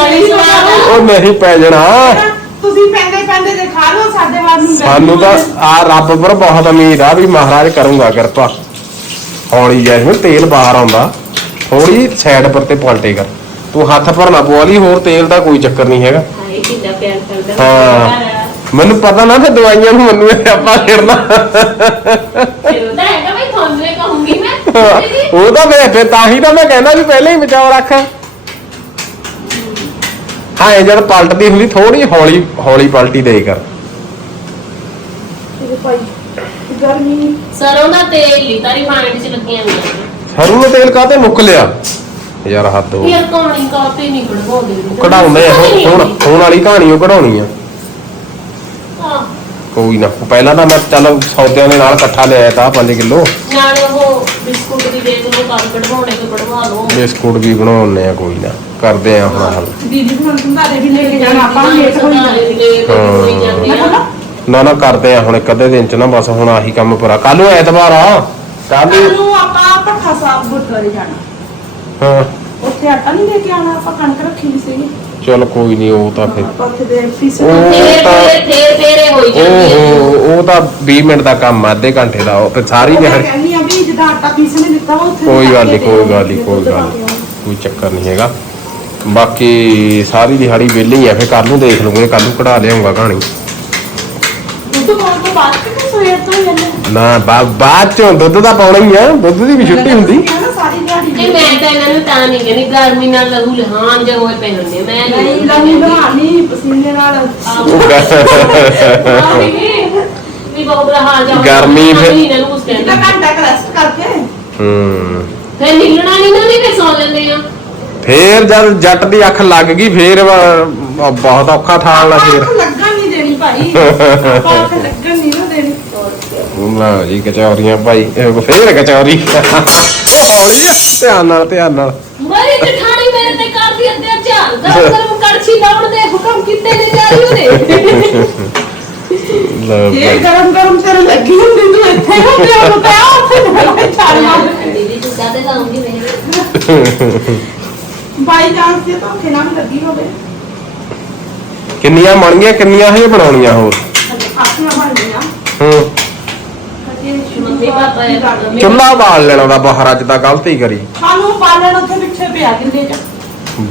ਉਹ ਨਹੀਂ ਪੈ ਜਾਣਾ। ਤੁਸੀਂ ਪੈਂਦੇ ਪੈਂਦੇ ਦਿਖਾ ਲਓ ਸਾਡੇ ਵੱਲ ਨੂੰ ਸਾਨੂੰ ਤਾਂ ਆ ਰੱਬ ਪਰ ਬਹੁਤ ਉਮੀਦ ਆ ਵੀ ਮਹਾਰਾਜ ਕਰੂੰਗਾ ਕਿਰਪਾ। ਹੌਲੀ ਜੈਸਮੀਨ ਤੇਲ ਬਾਹਰ ਆਉਂਦਾ। ਥੋੜੀ ਸਾਈਡ ਪਰ ਤੇ ਪਲਟੇ ਕਰ। ਤੂੰ ਹੱਥ ਭਰਨਾ ਪਵਾਲੀ ਹੋਰ ਤੇਲ ਦਾ ਕੋਈ ਚੱਕਰ ਨਹੀਂ ਹੈਗਾ। ਹਾਂ ਮੈਨੂੰ ਪਤਾ ਨਾ ਤੇ ਦਵਾਈਆਂ ਨੂੰ ਮੈਨੂੰ ਆਪਾਂ ਖੇਡਣਾ। ਉਹ ਤਾਂ ਮੈਂ। ਫਿਰ ਤਾਂ ਹੀ ਤਾਂ ਮੈਂ ਕਹਿੰਦਾ ਵੀ ਪਹਿਲਾਂ ਹੀ ਬਚਾਓ ਰੱਖ। ਹਾਂ ਇਹ ਜਦ ਪਲਟਦੀ ਹੁੰਦੀ ਥੋੜੀ ਹੌਲੀ ਹੌਲੀ ਪਲਟੀ ਦੇ ਕਰ। ਭਾਈ ਗਰਮੀ। ਸਰੋਂ ਦਾ ਤੇਲ ਲਈ ਤਾਂ ਰਿਫਾਈਨਡ ਚ ਲੱਗੀਆਂ ਹੋਈਆਂ ਸਰੋਂ ਦਾ ਤੇਲ ਕਾਤੇ ਮੁੱਕ ਲਿਆ? ਯਾਰ ਹੱਦ ਹੋ ਗਈ। ਯਾਰ ਕਹਾਣੀ ਕਾਤੇ ਨਹੀਂ ਕਢਵਾਉਂਦੇ? ਕਢਾਉਂਦੇ ਆ ਹੁਣ ਹੁਣ ਵਾਲੀ ਕਹਾਣੀ ਉਹ ਕਢਾਉਣੀ ਆ। ਹਾਂ ਕੋਈ ਨਾ। ਪਹਿਲਾਂ ਤਾਂ ਮੈਂ ਚੱਲ ਸੌਦਿਆਂ ਦੇ ਨਾਲ ਇਕੱਠਾ ਲਿਆਇਆ ਤਾਂ 5 ਕਿਲੋ। ਨਾਲੇ ਉਹ ਬਿਸਕੁਟ ਦੀ ਦੇਖ ਲਓ ਕੱਲ ਕਢਵਾਉਣੇ ਤੋਂ ਕਢਵਾ ਲਓ। ਬਿਸਕੁਟ ਵੀ ਬਣਾਉਣੇ ਆ ਕੋਈ ਨਾ। ਕਰਦੇ ਆ ਹੁਣ ਹੱਲ। ਦੀਦੀ ਨੂੰ ਸੰਧਾਰੇ ਵੀ ਲੈ ਕੇ ਜਾਣਾ ਆਪਾਂ ਲੇਟ ਹੋਈ ਜਾਂਦੇ ਮੈਂ ਕਹਿੰਦਾ ਨਾ ਨਾ ਕਰਦੇ ਆ ਹੁਣ ਇੱਕ ਅੱਧੇ ਦਿਨ ਚ ਨਾ ਬਸ ਹੁਣ ਆਹੀ ਕੰਮ ਪੂਰਾ। ਕੱਲ ਨੂੰ ਐਤਵਾਰ ਆ। ਕੱਲ ਨੂੰ ਆਪਾਂ ਭੱਠਾ ਸਾਹਿਬ ਗੁਰਦੁਆਰੇ ਜਾਣਾ। ਹਾਂ। ਉੱਥੇ ਆਟਾ ਨਹੀਂ ਲੈ ਕੇ ਆਉਣਾ ਆਪਾਂ ਕਣਕ ਰੱਖੀ ਵੀ ਸੀਗੀ। ਚਲ ਕੋਈ ਨਹੀਂ ਉਹ ਤਾਂ ਫਿਰ ਪੱਥ ਦੇ ਉਹ ਫੇਰ ਤਾਂ ਫੇਰ ਫੇਰ ਫੇਰੇ ਹੋਈ ਜਾਂਦੀ ਹੈ ਉਹ ਉਹ ਤਾਂ 20 ਮਿੰਟ ਦਾ ਕੰਮ ਆ ਅੱਧੇ ਘੰਟੇ ਦਾ ਉਹ ਤੇ ਸਾਰੀ ਮੈਂ ਦਿਹਾੜੀ ਕਹਿੰਦੀ ਆ ਵੀ ਜਿੱਦਾਂ ਆਟਾ ਪੀਸਣੇ ਦਿੱਤਾ ਵਾ ਉੱਥੇ ਕੋਈ ਗੱਲ ਨਹੀਂ ਦੇ ਕੋਈ ਗੱਲ ਨਹੀਂ ਕੋਈ ਗੱਲ ਨਹੀਂ ਕੋਈ ਚੱਕਰ ਨਹੀਂ ਹੈਗਾ। ਬਾਕੀ ਸਾਰੀ ਦਿਹਾੜੀ ਵਿਹਲੇ ਹੀ ਆ ਫਿਰ ਕੱਲ ਨੂੰ ਦੇਖ ਲੂਗੇ ਕੱਲ ਨੂੰ ਕਢਾ ਲਿਆਉਂਗਾ ਕਹਾਣੀ। ਦੁੱਧ ਪਾਉਣ ਤੋਂ ਬਾਅਦ ਕਿ ਸਵੇਰ ਤੋਂ ਹੀ ਜਾਂਦੇ ਨਾ? ਬਾ- ਬਾਅਦ ਚੋਂ ਦੁੱਧ ਤਾਂ ਪਾਉਣਾ ਹੀ ਆ ਦੁੱਧ ਦੀ ਵੀ ਛੁੱਟੀ ਹੁੰਦੀ। ਸਾਰੀ ਦਿਹਾੜੀ ਨਹੀਂ ਮੈਂ ਤਾਂ ਇਹਨਾਂ ਨੂੰ ਤਾਂ ਨਹੀਂ ਕਹਿੰਦੀ ਗਰਮੀ ਨਾਲ ਲਹੂ ਲਹਾਨ ਜੇ ਹੋਏ ਪਏ ਹੁੰਦੇ ਮੈਂ ਨਹੀਂ ਲਹੂ ਲਹਾਨੀ ਪਸੀਨੇ ਨਾਲ ਵੀ ਬਹੁਤ ਬੁਰਾ ਹਾਲ ਜਾ ਗਰਮੀ ਫਿਰ- ਇਹਨਾਂ ਨੂੰ ਕੁਝ ਇੱਕ ਕਹਿੰਦਾ ਘੰਟਾ ਕੁ ਰੈਸਟ ਕਰਕੇ? ਹੂੰ। ਫਿਰ ਨਿਕਲਣਾ ਨਹੀਂ ਨਾ ਨਹੀਂ ਫਿਰ ਸੌ ਜਾਂਦੇ ਆ। ਫੇਰ ਜਦ ਜੱਟ ਦੀ ਅੱਖ ਲੱਗ ਗਈ ਫੇਰ ਬਹੁਤ ਔਖਾ ਠਾਲਣਾ ਫੇਰ। ਅੱਖ ਲੱਗਣ ਨਹੀਂ ਦੇਣੀ ਭਾਈ। ਆਪਾਂ ਲੱਗਣ ਨਹੀਂ ਨਾ ਦੇਣੀ। ਲਓ ਜੀ ਕਚੌਰੀਆਂ ਭਾਈ ਇਹ ਫੇਰ ਕਚੌਰੀ। ਹੌਲੀ ਆ, ਧਿਆਨ ਨਾਲ ਧਿਆਨ ਨਾਲ। ਮੇਰੀ ਜਠਾਣੀ ਮੇਰੇ ਤੇ ਕਰਦੀ ਅਤਿਆਚਾਰ ਗਰਮ ਗਰਮ ਕੜਛੀ ਲਾਉਣ ਦੇ ਹੁਕਮ ਕੀਤੇ ਨੇ ਜਾਰੀ ਉਹਨੇ ਲਓ ਇਹ ਭਾਈ ਗਰਮ ਗਰਮ ਤੇਰੇ ਲੱਗੀ ਹੁੰਦੀ ਤੂੰ ਇੱਥੇ ਹੋ ਗਿਆ ਉਹ ਤੇ ਉੱਥੇ ਨਾ ਛਾਲ ਮਾਰ ਦੀਦੀ ਤੂੰ ਕਾਹਦੇ ਲਾਉਂਗੀ ਮੇਰੇ ਬਾਈ ਚਾਂਸ ਤੇ ਧੋਖੇ ਨਾਲ ਵੀ ਲੱਗੀ ਹੋਵੇ। ਕਿੰਨੀਆਂ ਬਣੀਆਂ ਕਿੰਨੀਆਂ ਹਜੇ ਬਣਾਉਣੀਆਂ ਹੋਰ? ਆਪਣੀਆਂ ਬਣ ਗਈਆਂ। ਹੂੰ। ਚੁੱਲ੍ਹਾ ਬਾਲ ਲੈਣਾ ਦਾ ਬਾਹਰ ਅੱਜ ਤਾਂ ਗਲਤੀ ਕਰੀ। ਸਾਨੂੰ ਬਾਲਣ ਉੱਥੇ ਪਿੱਛੇ ਪਿਆ ਕਿੰਨੇ ਚ?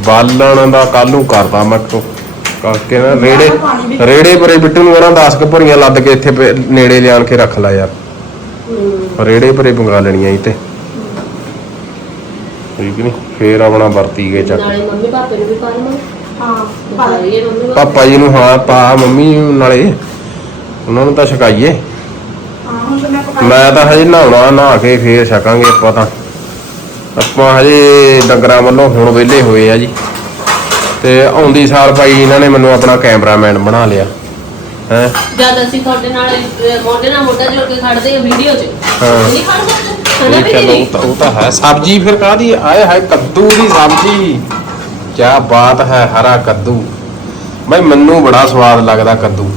ਬਾਲਣ ਦਾ ਕੱਲੂ ਕਰਦਾ ਮੈਂ ਕੋ ਕਰਕੇ ਨਾ ਰੇੜੇ ਰੇੜੇ ਪਰੇ ਬਿੱਟੂ ਨੂੰ ਇਹਨਾਂ 10 ਕੁ ਭਰੀਆਂ ਲੱਦ ਕੇ ਇੱਥੇ ਪੇ- ਨੇੜੇ ਲਿਆਣ ਕੇ ਰੱਖ ਲੈ ਯਾਰ। ਰੇੜੇ ਪਰੇ ਪੰਗਾ ਲੈਣੀਆਂ ਇਹ ਤੇ। ਠੀਕ ਨਹੀਂ ਫੇਰ ਆਪਣਾ ਵਰਤੀ ਗਏ ਚੱਕ। ਨਾਲੇ ਮੰਮੀ ਪਾਪੇ ਨੂੰ ਵੀ ਪਾ ਲਵਾਂ। ਹਾਂ ਪਾ ਬਾਲਣ ਲਈਏ ਮੰਮੀ ਪਾਪਾ ਜੀ ਨੂੰ ਹਾਂ ਪਾ ਮੰਮੀ ਨੂੰ ਨਾਲੇ। ਉਹਨਾਂ ਨੂੰ ਤਾਂ ਛਕਾਈਏ। ਤਾਂ ਮੈਂ ਤਾਂ ਹਜੇ ਨਹਾਉਣਾ ਨਹਾ ਕੇ ਫੇਰ ਛਕਾਂਗੇ ਆਪਾਂ ਤਾਂ। ਆਪਾਂ ਹਜੇ ਡੰਗਰਾਂ ਵੱਲੋਂ ਹੁਣ ਵਿਹਲੇ ਹੋਏ ਆ ਜੀ। ਤੇ ਆਉਂਦੀ ਸਾਲ ਭਾਈ ਇਹਨਾਂ ਨੇ ਮੈਨੂੰ ਆਪਣਾ ਕੈਮਰਾਮੈਨ ਬਣਾ ਲਿਆ। ਹੈ? ਜਦ ਅਸੀਂ ਤੁਹਾਡੇ ਨਾਲ ਅਹ, ਮੋਢੇ ਨਾਲ ਮੋਢਾ ਜੋੜ ਕੇ ਖੜਦੇ ਆ ਵੀਡੀਓ 'ਚ ਹਾਂ। ਨਹੀਂ ਖੜ ਸਕਦੇ ਹਨਾ ਵੀ ਚਲੋ ਦੀਦੀ ਉਹ ਤਾਂ- ਉਹ ਤਾਂ ਹੈ। ਸਬਜੀ ਫਿਰ ਕਾਦੀ ਆਏ ਹੈ ਕੱਦੂ ਦੀ ਸਬਜੀ। ਕੀ ਬਾਤ ਹੈ ਹਰਾ ਕੱਦੂ। ਬਈ ਮੈਨੂੰ ਬੜਾ ਸਵਾਦ ਲੱਗਦਾ ਕੱਦੂ।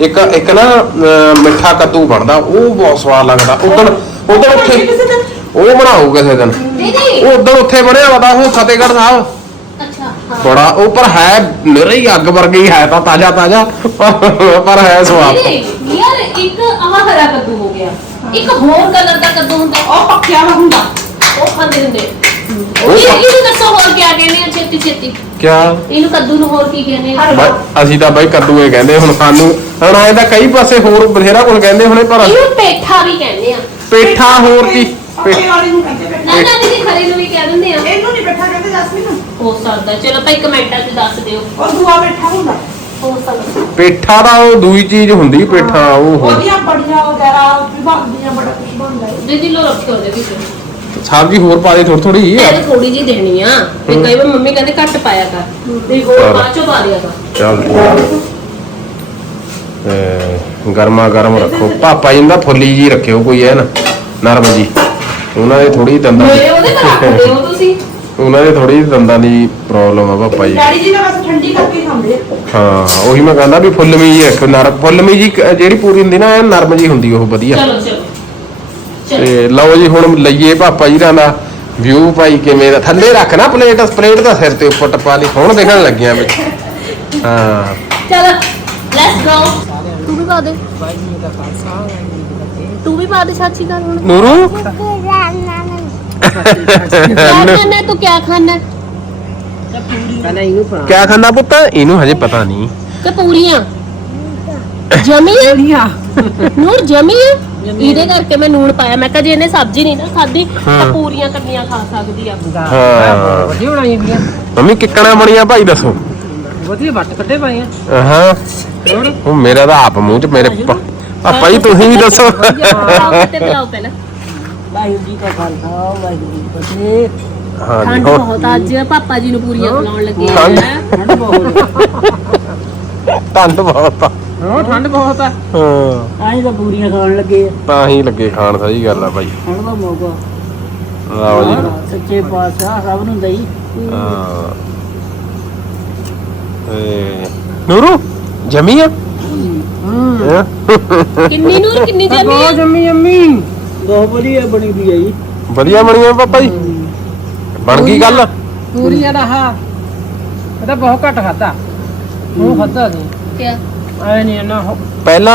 ਇੱਕ ਇੱਕ ਨਾ ਅਹ, ਮਿੱਠਾ ਕੱਦੂ ਬਣਦਾ ਉਹ ਬਹੁਤ ਸਵਾਦ ਲੱਗਦਾ। ਉਦੋਂ ਉਦੋਂ ਉੱਥੇ ਉਹ ਬਣਾਓ ਕਿਸੇ ਦਿਨ। ਦੀਦੀ ਉਹ ਉਦੋਂ ਉੱਥੇ ਬਣਿਆ ਵਾ ਤਾਂ ਉਹ ਫਤਿਹਗੜ੍ਹ ਸਾਹਿਬ। ਅੱਛਾ ਹਾਂ। ਬੜਾ ਉਹ ਪਰ ਹੈ ਮੇਰੇ ਹੀ ਅੱਗ ਵਰਗੀ ਹੈ ਤਾਂ ਤਾਜ਼ਾ ਤਾਜ਼ਾ ਪਰ ਹੈ ਸਵਾਦ। ਦੀਦੀ ਯਾਰ ਇੱਕ ਆਹ ਹਰਾ ਕੱਦੂ ਹੋ ਗਿਆ। ਇੱਕ ਹੋਰ ਕਲਰ ਦਾ ਕੱਦੂ ਹੁੰਦਾ ਉਹ ਪੱਕਿਆ ਵਾ ਹੁੰਦਾ। ਉਹ ਖਾਂਦੇ ਹੁੰਦੇ। ਉਹ ਇਹ ਖਾ- ਇਹਨੂੰ ਦੱਸੋ ਹੋਰ ਕੀ ਆ ਛੇਤੀ ਛੇਤੀ। ਕਿਆ? ਇਹਨੂੰ ਕੱਦੂ ਨੂੰ ਹੋਰ ਕੀ ਕਹਿੰਦੇ ਆ? ਬਈ ਅਸੀਂ ਤਾਂ ਬਾਈ ਕੱਦੂ ਇਹ ਕਹਿੰਦੇ ਹੁਣ ਸਾਨੂੰ। ਹੁਣ ਆਏ ਤਾਂ ਕਈ ਪਾਸੇ ਹੋਰ ਬਥੇਰਾ ਕੁਝ ਕਹਿੰਦੇ ਹੁਣੇ ਪਰ ਇਹਨੂੰ ਪੇਠਾ ਵੀ ਕਹਿੰਦੇ ਆ। ਪੇਠਾ ਹੋਰ ਕੀ? ਪੱਕੇ ਵਾਲੀ ਨੂੰ ਕਹਿੰਦੇ ਬੈਠਾ ਨਾ ਨਾ ਦੀਦੀ ਖਰੇ ਨੂੰ ਵੀ ਕਹਿ ਦਿੰਦੇ ਆ। ਇਹਨੂੰ ਨਹੀਂ ਬੈਠਾ ਕਹਿੰਦੇ ਜਸਮੀਨ ਹੋ ਸਕਦਾ। ਚਲੋ ਭਾਈ ਕਮੈਂਟਾਂ 'ਚ ਦੱਸ ਦਿਓ। ਉਹ ਦੂਆ ਬੈਠਾ ਹੁੰਦਾ। ਹੋ ਸਕਦਾ। ਪੇਠਾ ਦਾ ਉਹ ਦੂਈ ਚੀਜ਼ ਹੁੰਦੀ ਪੇਠਾ ਉਹ ਹੋਰ। ਉਹਦੀਆਂ ਬੜੀਆਂ ਵਗੈਰਾ ਵਿਭਾਗ ਦੀਆਂ ਬੜਾ ਕੁਝ ਬਣਦਾ। ਹੈ ਦੀਦੀ ਲੋ ਰੱਖਿਓ ਉਹਦੇ ਵਿੱਚ। ਸਬਜ਼ੀ ਹੋਰ ਪਾ ਦੇ ਥੋੜੀ ਥੋੜੀ ਇਹਨੇ ਥੋੜੀ ਜੀ ਦੇਣੀ ਆ। ਤੇ ਕਈ ਵਾਰ ਮੰਮੀ ਕਹਿੰਦੇ ਘੱਟ ਪਾਇਆ ਕਰ। ਤੇ ਹੋਰ। ਬਾਅਦ ਚੋਂ ਪਾ ਦਿਆ ਕਰ। ਚੱਲ ਤੇ ਗਰਮਾ ਗਰਮ ਰੱਖੋ। ਪਾਪਾ ਜੀ ਨੂੰ ਤਾਂ ਫੁੱਲੀ ਜੀ ਰੱਖਿਓ ਕੋਈ ਹੈ ਨਾ ਨਰਮ ਜੀ। ਉਹਨਾਂ ਦੇ ਥੋੜੀ ਦੰਦਾਂ ਮੇਰੇ ਦੀ ਉਹਦੇ ਤਾਂ ਰੱਖਦੇ ਹੋ ਤੁਸੀਂ? ਉਹਨਾਂ ਦੇ ਥੋੜੀ ਦੰਦਾਂ ਦੀ ਪ੍ਰੋਬਲਮ ਆ ਪਾਪਾ ਜੀ। ਡੈਡੀ ਜੀ ਨੇ ਬਸ ਠੰਡੀ ਕਰਕੇ ਖਾਂਦੇ ਆ। ਹਾਂ ਉਹੀ ਮੈਂ ਕਹਿੰਦਾ ਵੀ ਫੁੱਲਮੀ ਜੀ ਰੱਖੋ ਨਰਮ ਫੁੱਲਮੀ ਜੀ ਜਿਹੜੀ ਪੂਰੀ ਹੁੰਦੀ ਨਾ ਇਹ ਨਰਮ ਜੀ ਹੁੰਦੀ ਉਹ ਵਧੀਆ। ਚਲੋ ਚਲੋ। ਤੇ ਲਓ ਜੀ ਹੁਣ ਲਈਏ ਪਾਪਾ ਜੀ ਦਾ ਵਿਊ ਭਾਈ ਕਿਵੇਂ ਦਾ? ਥੱਲੇ ਰੱਖ ਨਾ ਪਲੇਟ ਪਲੇਟ ਦਾ ਸਿਰ ਤੇ ਉੱਪਰ ਟਪਾ ਲਈ ਹੁਣ ਦੇਖਣ ਲੱਗਿਆ ਵਿੱਚ ਹਾਂ। ਚਲੋ ਲੈਟਸ ਗੋ ਤੂੰ ਵੀ ਪਾ ਦੇ। ਤੂੰ ਵੀ ਪਾ ਦੇ ਸਾਚੀ ਗੱਲ ਹੁਣ। ਨੂਰੂ? ਕਿਆ ਖਾਣਾ ਤੂੰ ਕਿਆ ਖਾਣਾ? ਕਿਆ ਖਾਂਦਾ ਪੁੱਤ? ਇਹਨੂੰ ਹਜੇ ਪਤਾ ਨਹੀਂ। ਕਿ ਪੂਰੀਆਂ। ਜਮੀ ਆ ਨੂਰ ਜਮੀ ਆ ਇਹਦੇ ਕਰਕੇ ਮੈਂ ਨੂਣ ਪਾਇਆ ਮੈਂ ਕਿਹਾ ਜੇ ਇਹਨੇ ਸਬਜ਼ੀ ਨਹੀਂ ਨਾ ਖਾਦੀ ਤਾਂ। ਪੂਰੀਆਂ ਕੱਢੀਆਂ ਖਾ ਸਕਦੀ ਆ ਹਾਂ ਵਧੀਆ ਬਣਾਈ ਵੀਆਂ ਮੰਮੀ ਕਿੱਕਣਾ ਬਣੀਆਂ ਭਾਈ ਦੱਸੋ ਵਧੀਆ ਵੱਟ ਕੱਢੇ ਪਏ ਆ ਹਾਂ ਉਹ ਮੇਰਾ ਤਾਂ ਆਪ ਮੂੰਹ ਚ ਮੇਰੇ ਪਾ- ਪਾਪਾ ਜੀ ਤੁਸੀਂ ਵੀ ਦੱਸੋ ਤੇ ਬੁਲਾਓ ਪਹਿਲਾਂ ਵਾਹਿਗੁਰੂ ਜੀ ਕਾ ਖਾਲਸਾ ਵਾਹਿਗੁਰੂ ਜੀ ਕੀ ਫਤਿਹ ਹਾਂ ਠੰਡ ਬਹੁਤ ਆ, ਅੱਜ ਪਾਪਾ ਜੀ ਨੂੰ ਪੂਰੀਆਂ ਬਣਾਉਣ ਲੱਗੇ। ਆ ਠੰਡ ਬਹੁਤ ਠੰਡ ਬਹੁਤ ਆ ਹਾਂ ਠੰਡ ਬਹੁਤ ਆ। ਹਾਂ। ਆਹੀਂ ਤਾਂ ਪੂਰੀਆਂ ਖਾਣ ਲੱਗੇ ਆ। ਤਾਂ ਹੀ ਲੱਗੇ ਖਾਣ ਸਹੀ ਗੱਲ ਆ ਭਾਈ। ਠੰਡ ਦਾ ਮੌਕਾ। ਲਓ ਜੀ। ਸੱਚੇ ਪਾਤਸ਼ਾਹ ਸਭ ਨੂੰ ਦਈ। ਹਾਂ। ਤੇ ਨੂਰੂ ਜਮੀ ਆ? ਹੈਂ? ਕਿੰਨੀ ਨੂਰ ਕਿੰਨੀ ਜਮੀ ਬਹੁਤ ਆ ਜੰਮੀ ਜੰਮੀ। ਬਹੁਤ ਵਧੀਆ ਬਣੀ ਵੀ ਆ ਜੀ। ਵਧੀਆ ਬਣੀਆਂ ਪਾਪਾ ਜੀ? ਬਣ ਗਈ ਗੱਲ? ਪੂਰੀਆਂ ਦਾ ਹਾ। ਇਹ ਤਾਂ ਬਹੁਤ ਘੱਟ ਖਾਦਾ ਉਹ ਖਾਦਾ ਸੀ। ਕਿਆ? ਐ ਨਹੀਂ ਨਾ ਉਹ- ਪਹਿਲਾਂ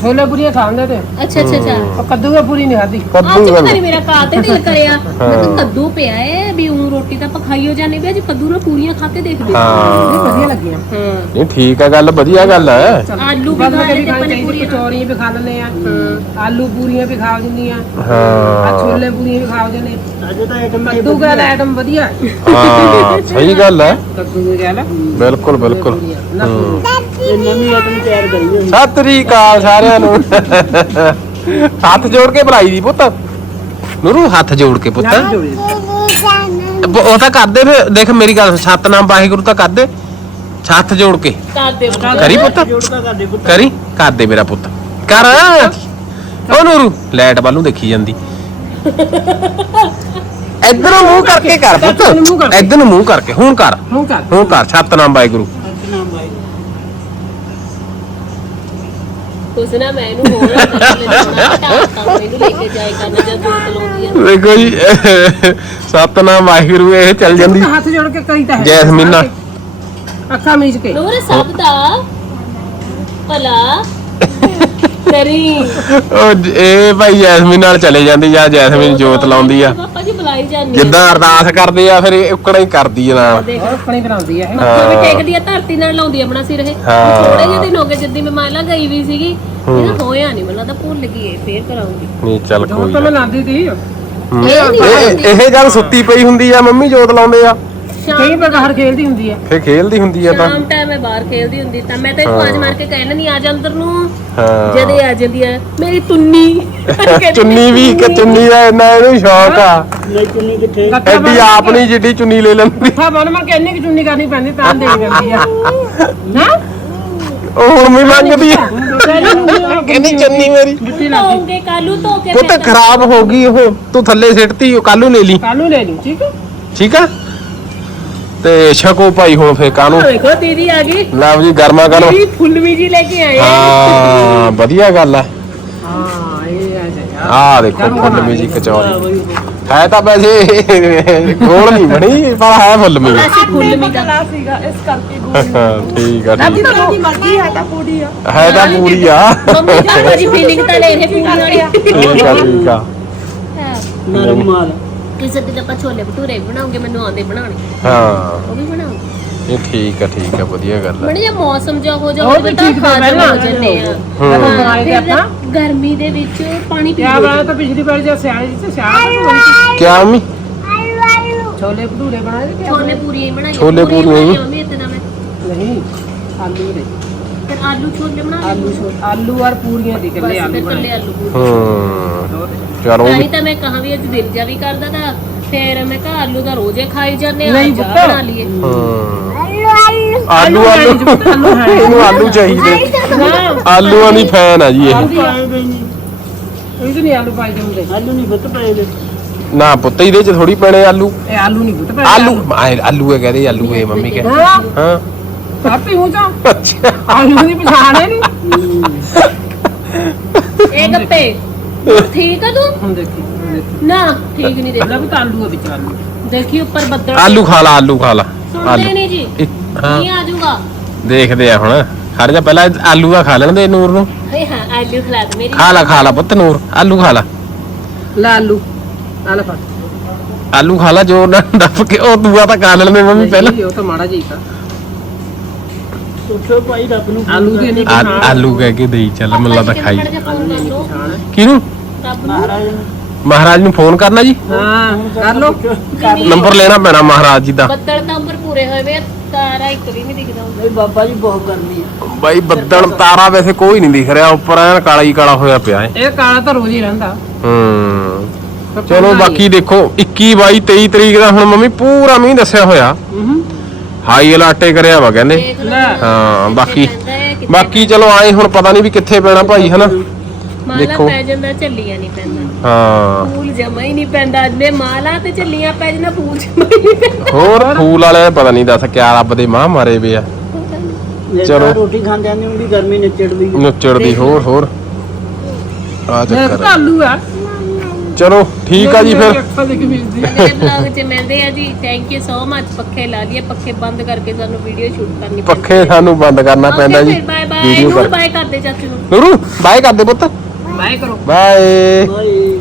ਛੋਲੇ ਪੂਰੀਆਂ ਖਾਂਦੇ ਤੇ। ਅੱਛਾ ਅੱਛਾ ਅੱਛਾ। ਉਹ ਕੱਦੂ ਦੀ ਪੂਰੀ ਨਹੀਂ ਖਾਦੀ ਅੱਜ ਕੱਦੂ ਪਤਾ ਗੱਲ ਨਹੀਂ ਮੇਰਾ ਕਾਰ ਤੇ ਦਿਲ ਕਰਿਆ। ਮੈਂ ਕਿਹਾ ਕੱਦੂ ਪਿਆ ਏ ਵੀ ਉਹ ਰੋਟੀ ਤਾਂ ਆਪਾਂ ਖਾਈਓ ਜਾਂਦੇ ਵੀ ਅੱਜ ਕੱਦੂ ਨਾਲ ਪੂਰੀਆਂ ਖਾ ਕੇ ਦੇਖਦੇ ਹਾਂ। ਹਾਂ ਵਧੀਆ ਲੱਗੀਆਂ। ਹਾਂ। ਨਹੀਂ ਠੀਕ ਆ ਗੱਲ ਵਧੀਆ ਗੱਲ ਹੈ ਆਲੂ ਵੀ ਖਾ ਆਪਾਂ ਪੂਰੀਆਂ। ਕਚੌਰੀਆਂ ਵੀ ਖਾ ਲੈਂਦੇ ਆ। ਆਲੂ ਪੂਰੀਆਂ ਵੀ ਖਾ ਦਿੰਦੀਆਂ ਆ। ਹਾਂ। ਛੋਲੇ ਪੂਰੀਆਂ ਵੀ ਖਾ ਜਾਂਦੇ ਅੱਜ ਤਾਂ ਆਈਟਮ ਕੱਦੂ ਦਾ ਆਈਟਮ ਵਧੀਆ। ਹਾਂ। ਸਹੀ ਗੱਲ ਹੈ ਕੱਦੂ ਦੀ ਗੱਲ ਬਿਲਕੁਲ ਬਿਲਕੁਲ। ਨਾ ਨਵੀਂ ਆਈਟਮ ਤਿਆਰ ਕਰੀ ਹੋਈ ਸਤਿ ਸ੍ਰੀ ਅਕਾਲ ਸਾਰਿਆਂ ਨੂੰ। ਹੱਥ ਜੋੜ ਕੇ ਬੁਲਾਈ ਦੀ ਪੁੱਤ। ਨੂਰੂ ਹੱਥ ਜੋੜ ਕੇ ਪੁੱਤ। ਬ- ਉਹ ਤਾਂ ਕਰਦੇ ਫਿਰ। ਦੇਖ ਮੇਰੀ ਗੱਲ ਸਤਨਾਮ ਵਾਹਿਗੁਰੂ ਤਾਂ ਕਰਦੇ ਹੱਥ ਜੋੜ ਕੇ। ਕਰ ਪੁੱਤ। ਜੋੜਦਾ ਕਰਦੇ ਪੁੱਤ। ਕਰੀ। ਕਰ ਦੇ ਮੇਰਾ ਪੁੱਤ। ਕਰ। ਉਹ ਨੂਰੂ ਲਾਈਟ ਵੱਲ ਦੇਖੀ ਜਾਂਦੀ। ਇੱਧਰ ਨੂੰ ਮੂੰਹ ਕਰਕੇ ਕਰ ਪੁੱਤ। ਇੱਧਰ ਨੂੰ ਮੂੰਹ ਕਰਕੇ। ਹੁਣ ਕਰ। ਹੁਣ ਕਰ। ਹੁਣ ਕਰ। ਸਤਨਾਮ ਵਾਹਿਗੁਰੂ ਸਤਨਾਮ ਬਾਈ ਕੁਛ ਨਾ ਮੈਂ ਇਹਨੂੰ ਹੋਰ ਅੰਦਰ ਲੈ ਜਾਣਾ ਹਟਾਤਾ ਮੈਨੂੰ ਲੈ ਕੇ ਜਾਏ ਕਰਨਾ ਜਦ ਜੋਤ ਲਾਉਂਦੀ ਆ ਦੇਖੋ ਜੀ ਸਤਨਾਮ ਵਾਹਿਗੁਰੂ ਇਹ ਚੱਲ ਜਾਂਦੀ ਹੱਥ ਜੋੜ ਕੇ ਕਰੀ ਤਾਂ ਹੈ। ਜੈਸਮੀਨ। ਅੱਖਾਂ ਮੀਚ ਕੇ। ਨੂਰ ਸਭ ਦਾ ਭਲਾ। ਕਰੀ ਉਹ ਜ- ਇਹ ਭਾਈ ਜੈਸਮੀਨ ਨਾਲ ਚਲੇ ਜਾਂਦੀ ਜਾਂ ਜੈਸਮੀਨ ਜੋਤ ਲਾਉਂਦੀ ਆ। ਪਾਪਾ ਜੀ ਬੁਲਾਈ ਜਾਂਦੀ ਜਿੱਦਾਂ ਅਰਦਾਸ ਕਰਦੇ ਆ ਫਿਰ ਇਹ ਉਕੜਾ ਹੀ ਕਰਦੀ ਆ ਨਾਲ। ਦੇਖ ਕਣੀ ਬਣਾਉਂਦੀ ਹੈ। ਮੱਥਾ ਵੀ ਟੇਕਦੀ ਆ ਧਰਤੀ ਨਾਲ ਲਾਉਂਦੀ ਆ ਆਪਣਾ ਸਿਰ ਇਹ। ਹਾਂ। ਥੋੜੇ ਜਿਹੇ ਦਿਨ ਹੋ ਗਏ ਜਿੱਦੀ ਮੈਂ ਮਾਲਾ ਗਈ ਵੀ ਸੀਗੀ। ਇਹ ਹੋਇਆ ਨਹੀਂ ਮੈਨੂੰ ਲੱਗਦਾ ਭੁੱਲ ਗਈ ਇਹ ਫੇਰ ਕਰਾਉਂਗੀ। ਨਹੀਂ ਚੱਲ ਜੋ ਕੋਈ ਤਾਂ ਨਾ। ਮੈਂ ਲਾਂਦੀ ਸੀ ਹੂੰ। ਇਹ ਨਹੀਂ ਇਹ ਇਹ ਜਦ ਸੁੱਤੀ ਪਈ ਹੁੰਦੀ ਆ ਮੰਮੀ ਜੋਤ ਲਾਉਂਦੇ ਆ। ਕਈ ਪ੍ਰਕਾਰ ਖੇਲਦੀ ਹੁੰਦੀ ਹੈ। ਫਿਰ ਖੇਲਦੀ ਹੁੰਦੀ ਆ ਤਾਂ। ਸ਼ਾਮ ਟਾਈਮ ਮੈਂ ਬਾਹਰ ਖੇਲਦੀ ਹੁੰਦੀ ਤਾਂ ਮੈਂ ਤਾਂ ਇਹਨੂੰ ਆਵਾਜ਼ ਮਾਰ ਕੇ ਕਹਿਣਾ ਨਹੀਂ ਆ ਜਾ ਅੰਦਰ ਨੂੰ। ਹਾਂ। ਜਦੇ ਆ ਜਾਂਦੀ ਆ ਮੇਰੀ ਤੁੰਨੀ ਕਹਿੰਦੀ ਚੁੰਨੀ ਵੀ ਕਿ ਚੁੰਨੀ। ਦਾ ਇੰਨਾ ਇਹਨੂੰ ਸ਼ੌਕ ਆ। ਨਹੀਂ ਚੁੰਨੀ ਕਿੱਥੇ? ਐਡੀ ਆਪਣੀ ਜਿੱਡੀ ਚੁੰਨੀ ਲੈ ਲੈਂਦੀ। ਗੱਠਾ ਬਣ ਮੈਂ ਕਹਿੰਨੇ ਕਿ ਚੁੰਨੀ ਕਰਨੀ ਪੈਂਦੀ ਤਾਂ ਦੇਣੀ ਪੈਂਦੀ ਆ। ਨਾ ਉਹ ਹੁਣ ਵੀ ਮੰਗਦੀ ਆ। ਕਹਿੰਦੀ ਚੁੰਨੀ ਮੇਰੀ। ਜੁੱਤੀ ਲਾ ਧੋਉਂਗੇ ਕਾਲੂ ਧੋ ਕੇ ਪੁੱਤ ਖਰਾਬ ਹੋ ਗਈ ਉਹ ਤੂੰ ਥੱਲੇ ਸਿੱਟਤੀ ਉਹ ਕੱਲ ਨੂੰ ਲੈ ਲਈ। ਕਾਲੂ ਲੈ ਲਈ ਠੀਕ ਹੈ। ਠੀਕ ਆ? ਤੇ ਛਕੋ ਭਾਈ ਹੁਣ ਫੇਰ ਕਾਨੂੰ ਦੇਖੋ ਦੀਦੀ ਆ ਗਈ। ਲਓ ਜੀ ਗਰਮਾ ਗਰਮ। ਦੀਦੀ ਫੁੱਲਵੀ ਜੀ ਲੈ ਕੇ ਆਏ ਹਾਂ ਵਧੀਆ ਗੱਲ ਆ। ਹਾਂ ਇਹ ਆ ਜਾ ਆ ਦੇਖੋ ਫੁੱਲਮੀ ਜੀ ਕਚੌਰੀ। ਹੈ ਤਾਂ ਵੈਸੇ ਗੋਲ ਨਹੀਂ ਬਣੀ ਪਰ ਹੈ ਫੁੱਲਮੀ ਅਸੀਂ ਫੁੱਲਵੀ ਦਾ ਸੀਗਾ ਇਸ ਕਰਕੇ ਠੀਕ ਆ ਠੀਕ ਆ। ਦੀ ਮਰਜ਼ੀ ਹੈ ਤਾਂ ਪੂਰੀ ਆ। ਹੈ ਤਾਂ ਪੂਰੀ ਆ। ਮੰਮੀ ਜਾਨ ਦੀ ਫੀਲਿੰਗ ਤਾਂ ਲੈ ਇਹ ਪੂਰੀ ਵਾਲੀ ਠੀਕ ਆ ਠੀਕ ਆ। ਨਰਮ ਕਿਸੇ ਦਿਨ ਆਪਾਂ ਛੋਲੇ ਭਟੂਰੇ ਵੀ ਬਣਾਉਂਗੇ ਮੈਨੂੰ ਆਉਂਦੇ ਬਣਾਉਣੇ। ਹਾਂ। ਉਹ ਵੀ ਬਣਾਉਂਗੇ ਇਹ ਠੀਕ ਆ ਠੀਕ ਆ ਵਧੀਆ ਗੱਲ ਆ। ਬੜੇ ਜਿਹਾ ਮੌਸਮ ਜਿਹਾ ਹੋ ਜਾ ਉਹ ਵੀ ਤਾਂ ਠੀਕ ਤਾਂ ਖਾਜਾ ਪਹਿਲਾਂ ਹੋ ਜਾਂਦੇ ਆ। ਜਦੋਂ ਬਣਾਏ ਤੇ ਫਿਰ ਆਪਾਂ। ਗਰਮੀ ਦੇ ਵਿੱਚ ਪਾਣੀ ਪੀ ਬਣਾਇਆ ਤਾਂ ਪਿਛਲੀ ਵਾਰ ਜੇ ਸਿਆਲੇ ਜਿੱਥੇ ਸਿਆਲ ਦਾ ਹੋਈ ਕਿਆ ਮੰਮੀ? ਛੋਲੇ ਭਟੂਰੇ ਬਣਾਏ ਤੇ ਕਿਆ ਛੋਲੇ ਪੂਰੀਆਂ ਹੀ ਬਣਾਈਆਂ ਛੋਲੇ ਪੂਰੀਆਂ ਹੀ? ਮੰਮੀ ਇੱਥੇ ਤਾਂ ਮੈਂ। ਨਹੀਂ ਆਲੂ ਦੇ। ਫਿਰ ਆਲੂ ਛੋਲੇ ਬਣਾ ਲਏ ਆਲੂ ਛੋਲੇ। ਆਲੂ ਔਰ ਪੂਰੀਆਂ ਦੀ ਬਸ ਕੱਲੇ ਆਲੂ ਫਿਰ ਬਣਾਏ ਕੱਲੇ ਆਲੂ ਪੂਰੀ ਹੂੰ। ਚਲੋ ਤਾਂ ਹੀ ਤਾਂ ਮੈਂ ਕਹਾਂ ਵੀ ਅੱਜ ਦਿਲ ਜਾ ਵੀ ਕਰਦਾ ਤਾਂ ਫਿਰ ਮੈਂ ਕਿਹਾ ਆਲੂ ਦਾ ਰੋਜ਼ੇ ਖਾਈ ਜਾਂਦੇ ਆ ਨਹੀਂ ਅੱਜ ਆਹ ਪੁੱਤ। ਬਣਾ ਲਈਏ। ਹੂੰ। ਆਲੂ ਆਲੂ ਆਲੂ। ਆਲੂ। ਹੈ ਇਹਨੂੰ ਆਲੂ ਚਾਹੀਦੇ। ਨਾ ਆਲੂਆਂ ਦੀ ਫੈਨ ਆ ਜੀ ਇਹ। ਪਾਏ ਗਏ ਨਹੀਂ। ਇਹ ਨਹੀਂ ਆਲੂ ਪਾਈ ਜਾਂਦੇ। ਆਲੂ ਨਹੀਂ ਪੁੱਤ ਪਏ ਦੇ। ਨਾ ਪੁੱਤ ਇਹਦੇ ਚ ਥੋੜੀ ਪੈਣੇ ਆਲੂ। ਇਹ ਆਲੂ ਨਹੀਂ ਆਲੂ ਆਏ ਆਲੂ ਕਹਦੇ ਆਲੂ ਮੰਮੀ ਕਹੇ ਹਾਂ। ਹਾਂ। ਆਪੇ ਹੋ ਜਾ ਅੱਛਾ। ਆਲੂ ਦੀ ਪਛਾਣ ਹੈ ਨਹੀਂ ਇਹ ਗੱਪੇ ਠੀਕ ਆ ਤੂੰ? ਹੁਣ ਦੇਖੀ ਹੁਣ ਦੇਖੀ। ਨਾ ਠੀਕ ਨਹੀਂ ਦੇਖਦਾ ਵੀ ਤਾਂ ਆਲੂ ਆ ਵਿੱਚ ਆਲੂ ਦੇਖੀ ਉੱਪਰ ਬੱਦਲ ਆਲੂ ਖਾ ਲਾ ਆਲੂ ਖਾ ਲਾ। ਸੁਣਦੇ ਨਹੀਂ ਜੀ। ਨਹੀਂ ਆ ਜਾਊਗਾ। ਦੇਖਦੇ ਆ ਹੁਣ। ਖੜ ਜਾ ਪਹਿਲਾਂ ਆਲੂ ਦਾ ਖਾ ਲੈਣ ਦੇ ਨੂਰ ਨੂੰ। ਹੇ ਹਾਂ ਆਲੂ ਖਿਲਾ ਦੇ ਮੇਰੀ। ਖਾ ਲਾ ਖਾ ਲਾ ਪੁੱਤ ਨੂਰ। ਆਲੂ ਖਾ ਲਾ। ਲੈ ਆਲੂ। ਆਲੇ ਫੜ। ਆਲੂ ਖਾ ਲਾ ਜੋਰ ਨਾਲ ਡੱਫ ਕੇ ਉਹ ਦੂਆ ਤਾਂ ਖਾ ਲੈਣ ਦੇ ਮੰਮੀ ਪਹਿਲਾਂ। ਉਹ ਤਾਂ ਮਾੜਾ ਹੀ ਤਾਂ ਪੁੱਛੋ ਭਾਈ ਰੱਬ ਨੂੰ ਆਲੂ ਦੀ ਇੰਨੀ ਆ- ਪਛਾਣ ਆਲੂ ਕਹਿ ਕੇ ਦੇਈ ਚੱਲ ਮੈਨੂੰ ਲੱਗਦਾ ਖਾਈ। ਕਿਹਨੂੰ? ਮਹਾਰਾਜ ਨੂੰ। ਮਹਾਰਾਜ ਨੂੰ ਫੋਨ ਕਰਨਾ ਜੀ? ਹਾਂ ਕਰ ਲੋ ਨੰਬਰ ਲੈਣਾ ਪੈਣਾ ਮਹਾਰਾਜ ਜੀ ਦਾ। ਬੱਦਲ ਤਾਂ ਉੱਪਰ ਪੂਰੇ ਹੋਏ ਵੇ ਆ, ਤਾਰਾ ਇੱਕ ਵੀ ਨਹੀਂ ਦਿਖਦਾ। ਹੁੰਦਾ ਨਹੀਂ ਬਾਬਾ ਜੀ ਬਹੁਤ ਗਰਮੀ ਆ। ਬਾਈ ਬੱਦਲ ਤਾਰਾ ਵੈਸੇ ਕੋਈ ਨਹੀਂ ਦਿਖ ਰਿਹਾ ਉੱਪਰ ਐਨ ਕਾਲਾ ਹੀ ਕਾਲਾ ਹੋਇਆ ਪਿਆ ਹੈ। ਇਹ ਕਾਲਾ ਤਾਂ ਰੋਜ਼ ਹੀ ਰਹਿੰਦਾ। ਹੂੰ। ਚਲੋ ਬਾਕੀ ਦੇਖੋ 21 22 23 ਤਰੀਕ ਦਾ ਹੁਣ ਮੰਮੀ ਪੂਰਾ ਮੀਂਹ ਦੱਸਿਆ ਹੋਇਆ। ਹੂੰ। ਹਾਈ ਅਲਰਟੇ ਕਰਿਆ ਵਾ ਕਹਿੰਦੇ। ਹਾਂ ਬਾਕੀ ਬਾਕੀ ਚਲੋ ਆਏ ਹੁਣ ਪਤਾ ਨਹੀਂ ਵੀ ਕਿੱਥੇ ਪੈਣਾ ਭਾਈ ਹਨਾ? ਮਾਲਾ ਦੇਖੋ। ਪੈ ਜਾਂਦਾ ਝੱਲੀਆਂ ਨਹੀਂ ਪੈਂਦਾ। ਹਾਂ। ਫੂਲ ਜਮਾ ਹੀ ਨਹੀਂ ਪੈਂਦਾ ਨੇ ਮਾਲਾ ਤੇ ਝੱਲੀਆਂ ਪੈ ਜਾਂਦਾ ਫੂਲ ਜਮਾ ਹੀ ਨਹੀਂ ਪੈਂਦਾ। ਹੋਰ ਫੂਲ ਵਾਲਿਆਂ ਨੇ ਪਤਾ ਨਹੀਂ ਦੱਸ ਕਿਆ ਰੱਬ ਦੇ ਮਾਂ ਮਾਰੇ ਵੇ ਆ। ਚਲੋ। ਰੋਟੀ ਖਾਂਦੇ ਆਂ ਉਹਦੀ ਗਰਮੀ ਨਿਚੜਦੀ ਆ। ਨੁੱਚੜ ਦੀ ਹੋਰ ਹੋਰ। ਆ ਚੱਕਰ ਆਲੂ ਆ। ਚਲੋ ਠੀਕ ਆ ਜੀ ਫਿਰ। ਅਗਲੇ ਵਲੌਗ 'ਚ ਮਿਲਦੇ ਆ ਜੀ ਥੈਂਕ ਯੂ ਸੋ ਮਚ ਪੱਖੇ ਲਾ ਲਈਏ ਪੱਖੇ ਬੰਦ ਕਰਕੇ ਸਾਨੂੰ ਵੀਡੀਓ ਸ਼ੂਟ ਕਰਨੀ ਪੈਂਦੀ ਪੱਖੇ ਸਾਨੂੰ ਬੰਦ ਕਰਨਾ ਪੈਂਦਾ ਜੀ। ਬਾਏ ਬਾਏ ਵੀਡੀਓ ਨੂੰ ਕਰ। ਬਾਏ ਕਰਦੇ ਚਾਚੂ ਨੂੰ। ਨੂਰੂ ਬਾਏ ਕਰਦੇ ਪੁੱਤ। ਬਾਏ ਕਰੋ। Bye bye